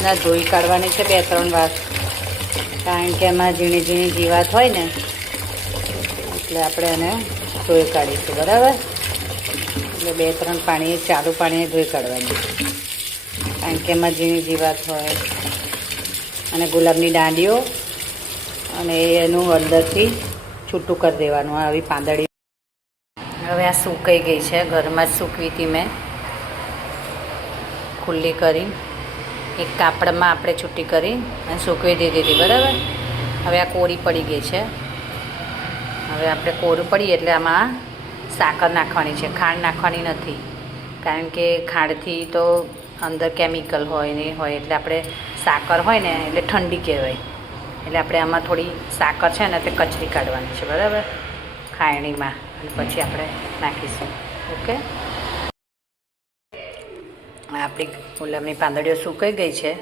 રીતના ધોઈ કાઢવાની છે 2-3 વાર, કારણ કે એમાં ઝીણી ઝીણી જીવાત હોય ને એટલે આપણે એને ધોઈ કાઢીશું. બરાબર, એટલે 2-3 પાણીએ, ચાલુ પાણીએ ધોઈ કાઢવાની, કારણ કે એમાં ઝીણી જીવાત હોય. અને ગુલાબની દાંડીઓ અને એનું અંદરથી છૂટું કરી દેવાનું, આવી પાંદડી. હવે આ સૂકાઈ ગઈ છે, ઘરમાં જ સૂકવી હતી મેં, ખુલ્લી કરી એક કાપડમાં આપણે છૂટી કરી અને સૂકવી દીધી હતી. બરાબર, હવે આ કોરી પડી ગઈ છે. હવે આપણે કોરું પડીએ એટલે આમાં સાકર નાખવાની છે, ખાંડ નાખવાની નથી, કારણ કે ખાંડથી તો અંદર કેમિકલ હોય ને હોય, એટલે આપણે સાકર હોય ને એટલે ઠંડી કહેવાય, એટલે આપણે આમાં થોડી સાકર છે ને તે કચરી કાઢવાની છે. બરાબર, ખાયણીમાં, અને પછી આપણે નાખીશું. ઓકે, આપણી ગુલાબની પાંદડીઓ સૂકાઈ ગઈ છે.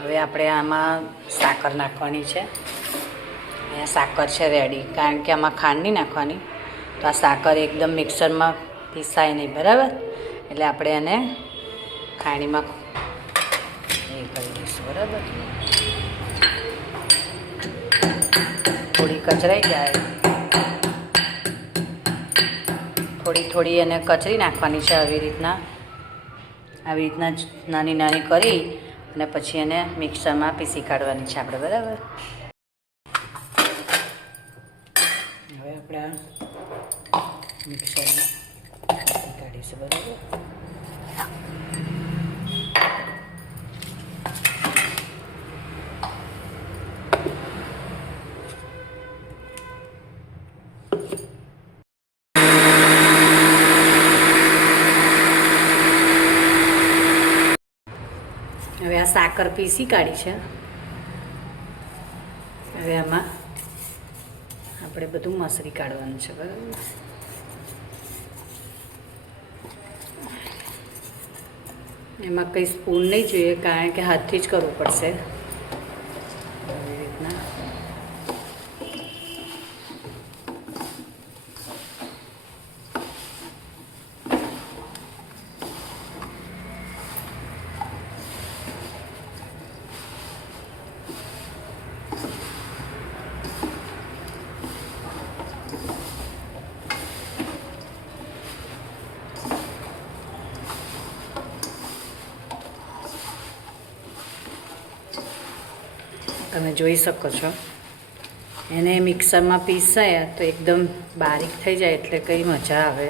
હવે આપણે આમાં સાકર નાખવાની છે. અહીંયા સાકર છે રેડી, કારણ કે આમાં ખાંડ નહીં નાખવાની, તો આ સાકર એકદમ મિક્સરમાં પીસાય નહીં. બરાબર, એટલે આપણે એને ખાણીમાં એ કરી દઈશું. બરાબર, થોડી કચરાઈ જાય, થોડી એને કચરી નાખવાની છે. આવી રીતના જ નાની નાની કરી અને પછી એને મિક્સરમાં પીસી કાઢવાની છે આપણે. બરાબર, હવે આપણે મિક્સરમાં પીસી કાઢીશું. બરાબર, હવે આ સાકર પીસી કાઢી છે. હવે આમાં આપણે બધું મસરી કાઢવાનું છે. બરાબર, એમાં કંઈ સ્પૂન નહીં જોઈએ, કારણ કે હાથથી જ કરવું પડશે. આવી રીતના તમે જોઈ શકો છો. એને મિક્સરમાં પીસાયા તો એકદમ બારીક થઈ જાય, એટલે કંઈ મજા આવે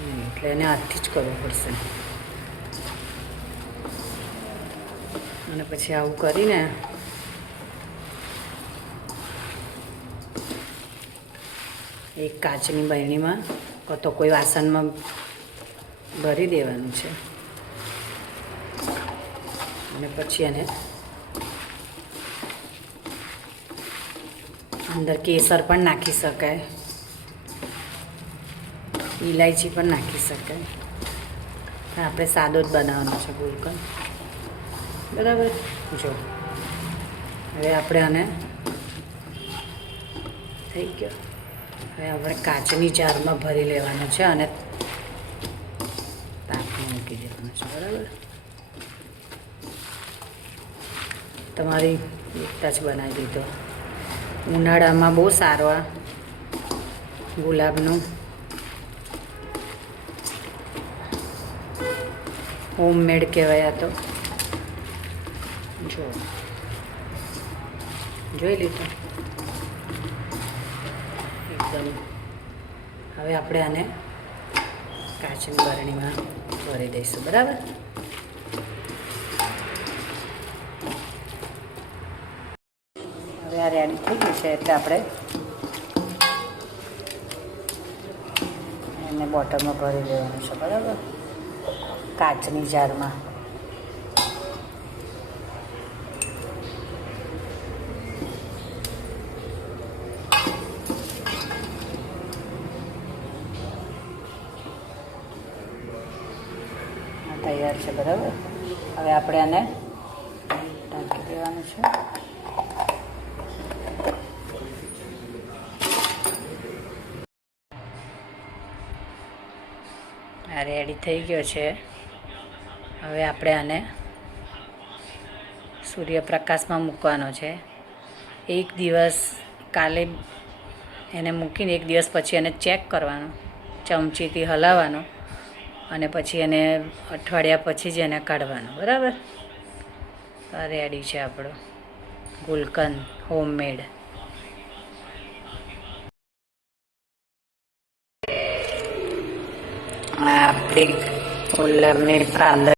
નહીં, એટલે એને હાથથી જ કરવું પડશે. અને પછી આવું કરીને એક કાચની બરણીમાં તો કોઈ વાસણમાં ભરી દેવાનું છે. અને પછી એને અંદર કેસર પણ નાખી શકાય, ઇલાયચી પણ નાખી શકાય. આપણે સાદો જ બનાવવાનો છે ગુલકંદ. બરાબર, જો હવે આપણે આને થઈ ગયો. હવે આપણે કાચની જારમાં ભરી લેવાનું છે અને તાપમાં મૂકી દેવાનું છે. બરાબર, તમારી એકતા જ બનાવી દીધો. ઉનાળામાં બહુ સારો આ ગુલાબનું હોમમેડ કહેવાય. આ તો જોઈ લીધું એકદમ. હવે આપણે આને કાચની બરણીમાં ભરી દઈશું. બરાબર, હવે આ રેડી થઈ ગયું છે, એટલે આપણે એને બોટલમાં ભરી દેવાનું છે. બરાબર, કાચની જારમાં. તૈયાર છે. બરાબર, હવે આપણે આને ઢાંકી દેવાનું છે. આ રેડી થઈ ગયો છે. હવે આપણે આને સૂર્યપ્રકાશમાં મૂકવાનો છે. એક દિવસ કાલે એને મૂકીને એક દિવસ પછી એને ચેક કરવાનો, ચમચીથી હલાવવાનો અને પછી એને અઠવાડિયા પછી જ એને કાઢવાનો. બરાબર. રેડી છે આપણો ગુલકંદ હોમમેડ. આપણી કુલરની પ્રાંત